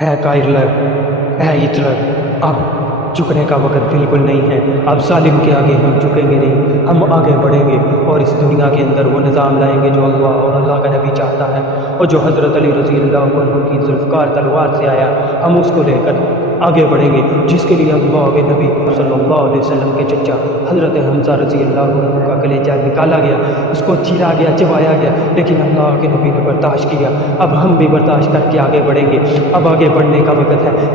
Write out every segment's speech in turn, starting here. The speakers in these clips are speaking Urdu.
ہے کائرلر، ہے ہٹلر، اب جھکنے کا وقت بالکل نہیں ہے۔ اب ظالم کے آگے ہم جھکیں گے نہیں، ہم آگے بڑھیں گے اور اس دنیا کے اندر وہ نظام لائیں گے جو اللہ اور اللہ کا نبی چاہتا ہے، اور جو حضرت علی رضی اللہ عنہ کی ذوالفقار تلوار سے آیا، ہم اس کو لے کر آگے بڑھیں گے، جس کے لیے اللہ کے نبی صلی اللہ علیہ وسلم کے چچا حضرت حمزہ رضی اللہ عنہ کا کلیجہ نکالا گیا، اس کو چیرا گیا، چبایا گیا، لیکن اللہ کے نبی نے برداشت کیا۔ اب ہم بھی برداشت کر کے آگے بڑھیں گے۔ اب آگے بڑھنے کا وقت ہے،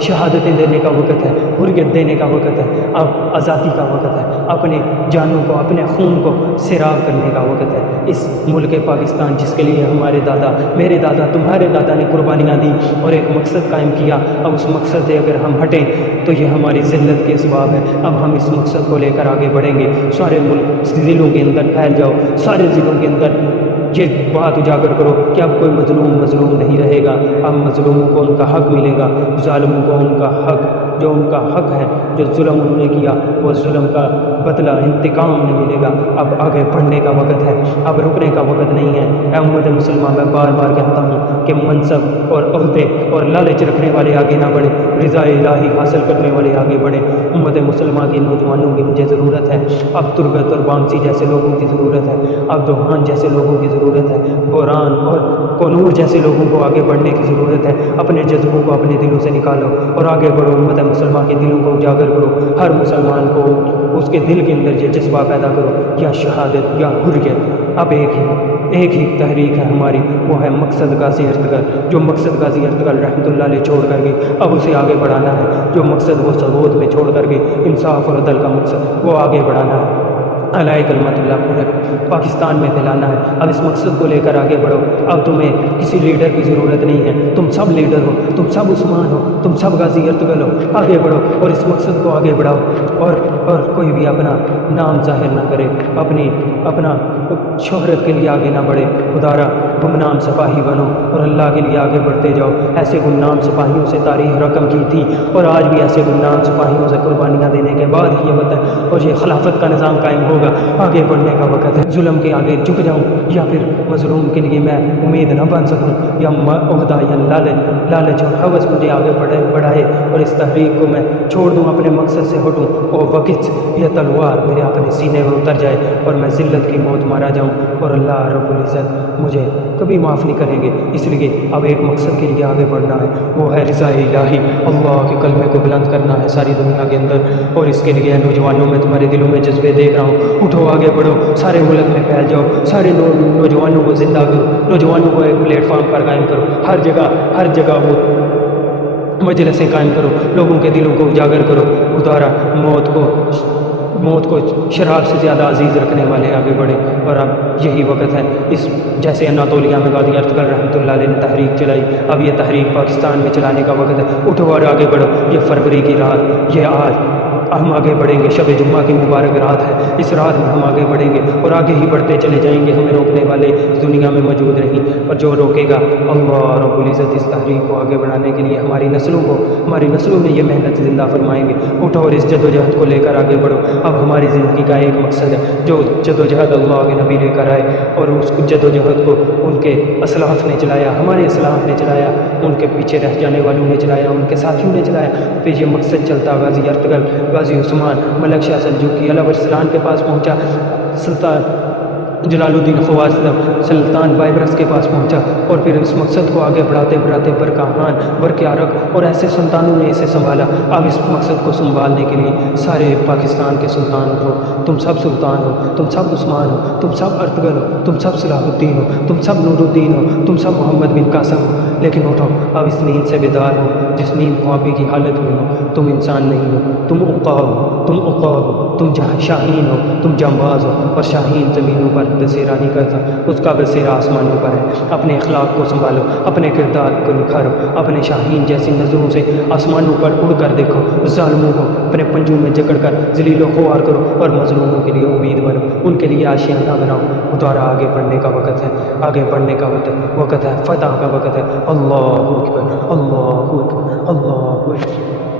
شہادتیں دینے کا وقت ہے، حریت دینے کا وقت ہے، اب آزادی کا وقت ہے، اپنے جانوں کو، اپنے خون کو سیراب کرنے کا وقت ہے۔ اس ملک پاکستان جس کے لیے ہمارے دادا، میرے دادا، تمہارے دادا نے قربانیاں دی اور ایک مقصد قائم کیا، اب اس مقصد سے اگر ہم ہٹیں تو یہ ہماری ذلت کے اسباب ہے۔ اب ہم اس مقصد کو لے کر آگے بڑھیں گے۔ سارے ملک ضلعوں کے اندر پھیل جاؤ، سارے ضلعوں کے اندر یہ بات اجاگر کرو کہ اب کوئی مظلوم نہیں رہے گا، اب مظلوموں کو ان کا حق ملے گا، ظالموں کو ان کا حق، جو ان کا حق ہے، جو ظلم انہوں نے کیا وہ ظلم کا بدلہ، انتقام انہیں ملے گا۔ اب آگے بڑھنے کا وقت ہے، اب رکنے کا وقت نہیں ہے۔ اے امت مسلمہ، میں بار بار کہتا ہوں کہ منصب اور عہدے اور لالچ رکھنے والے آگے نہ بڑھیں، رضا الہی حاصل کرنے والے آگے بڑھیں۔ امت مسلمہ کے نوجوانوں کی مجھے ضرورت ہے، اب تربت اور بانسی جیسے لوگوں کی ضرورت ہے، اب دوحان جیسے لوگوں کی ضرورت ہے، بوران اور کنور جیسے لوگوں کو آگے بڑھنے کی ضرورت ہے۔ اپنے جذبوں کو اپنے دلوں سے نکالو اور آگے بڑھو، امت مسلمہ کے دلوں کو اجاگر کرو، ہر مسلمان کو اس کے دل کے اندر یہ جذبہ پیدا کرو، یا شہادت یا حریت۔ اب ایک ہی تحریک ہے ہماری، وہ ہے مقصد غازی ارطغرل۔ جو مقصد غازی ارطغرل رحمۃ اللہ علیہ چھوڑ کر گئے، اب اسے آگے بڑھانا ہے۔ جو مقصد وہ سبوت میں چھوڑ کر گئے، انصاف اور عدل کا مقصد، وہ آگے بڑھانا ہے، علیہ کلمت اللہ پورے پاکستان میں پھیلانا ہے۔ اب اس مقصد کو لے کر آگے بڑھو۔ اب تمہیں کسی لیڈر کی ضرورت نہیں ہے، تم سب لیڈر ہو، تم سب عثمان ہو، تم سب غازی ارطغرل ہو۔ آگے بڑھو اور اس مقصد کو آگے بڑھاؤ، اور کوئی بھی اپنا نام ظاہر نہ کرے، اپنا شہرت کے لیے آگے نہ بڑھے۔ خدارا گمنام سپاہی بنو اور اللہ کے لیے آگے بڑھتے جاؤ۔ ایسے گمنام سپاہیوں سے تاریخ رقم کی تھی، اور آج بھی ایسے گمنام سپاہیوں سے قربانیاں دینے کے بعد ہی یہ وطن اور یہ خلافت کا نظام قائم ہوگا۔ آگے بڑھنے کا وقت ہے۔ ظلم کے آگے جھک جاؤں یا پھر مظلوم کے لیے میں امید نہ بن سکوں، یا عہدہ یا لالچ اور ہوس مجھے آگے بڑھائے اور اس تحریک کو میں چھوڑ دوں، اپنے مقصد سے ہٹوں، اور وقت یہ تلوار میرے اپنے سینے میں اتر جائے اور میں ذلت کی موت مارا جاؤں، اور اللہ رب العزت مجھے کبھی معاف نہیں کریں گے۔ اس لیے اب ایک مقصد کے لیے آگے بڑھنا ہے، وہ ہے رضا الہی، اللہ کے کلمے کو بلند کرنا ہے ساری دنیا کے اندر۔ اور اس کے لیے نوجوانوں میں تمہارے دلوں میں جذبے دیکھ رہا ہوں، اٹھو آگے بڑھو، سارے ملک میں پھیل جاؤ، سارے نوجوانوں کو زندہ کرو، نوجوانوں کو ایک پلیٹ فارم پر قائم کرو، ہر جگہ وہ مجلسیں قائم کرو، لوگوں کے دلوں کو اجاگر کرو۔ ادارہ موت کو شراب سے زیادہ عزیز رکھنے والے آگے بڑھے، اور اب یہی وقت ہے۔ اس جیسے اناطولیہ میں غازی ارطغرل رحمۃ اللہ علیہ نے تحریک چلائی، اب یہ تحریک پاکستان میں چلانے کا وقت ہے۔ اٹھو اور آگے بڑھو۔ یہ فروری کی رات، یہ آج ہم آگے بڑھیں گے، شب جمعہ کی مبارک رات ہے، اس رات میں ہم آگے بڑھیں گے اور آگے ہی بڑھتے چلے جائیں گے، ہمیں روکنے والے اس دنیا میں موجود نہیں، اور جو روکے گا اللہ رب العزت اس تحریک کو آگے بڑھانے کے لیے ہماری نسلوں میں یہ محنت زندہ فرمائیں گے۔ اٹھو اور اس جد و جہد کو لے کر آگے بڑھو۔ اب ہماری زندگی کا ایک مقصد ہے، جو جد و جہد اللہ کے نبی لے کر آئے، اور اس جد و جہد کو ان کے اسلاف نے چلایا، ہمارے اسلاف نے چلایا، ان کے پیچھے رہ جانے والوں نے چلایا، ان کے ساتھیوں نے چلایا، پھر یہ مقصد چلتا غازی ارطغرل، غازی عثمان، ملک شاہ سلجوقی علیہ السلام کے پاس پہنچا، سلطان جلال الدین خوارزم سلطان بائبرس کے پاس پہنچا، اور پھر اس مقصد کو آگے بڑھاتے بڑھاتے برکان، برقیارق اور ایسے سلطانوں نے اسے سنبھالا۔ اب اس مقصد کو سنبھالنے کے لیے سارے پاکستان کے سلطان ہو، تم سب سلطان ہو، تم سب عثمان ہو، تم سب ارطغرل ہو، تم سب صلاح الدین ہو، تم سب نور الدین ہو، تم سب محمد بن قاسم ہو، لیکن اٹھو اب اس نیند سے بیدار ہو، جس نیند خوابی کی حالت میں ہو۔ تم انسان نہیں ہو، تم عقاب ہو، تم شاہین ہو، تم جانباز ہو، اور شاہین زمینوں پر بسیرا نہیں کرتا، اس کا بسیرا آسمانوں پر ہے۔ اپنے اخلاق کو سنبھالو، اپنے کردار کو نکھارو، اپنے شاہین جیسی نظروں سے آسمانوں پر اڑ کر دیکھو، ظالموں کو اپنے پنجوں میں جکڑ کر ذلیل و خوار کرو، اور مظلوموں کے لیے امید بنو، ان کے لیے آشیانہ بناؤ۔ دوبارہ آگے بڑھنے کا وقت ہے، آگے بڑھنے کا وقت ہے، فتح کا وقت ہے۔ اللہ اکبر، اللہ اکبر، اللہ اکبر۔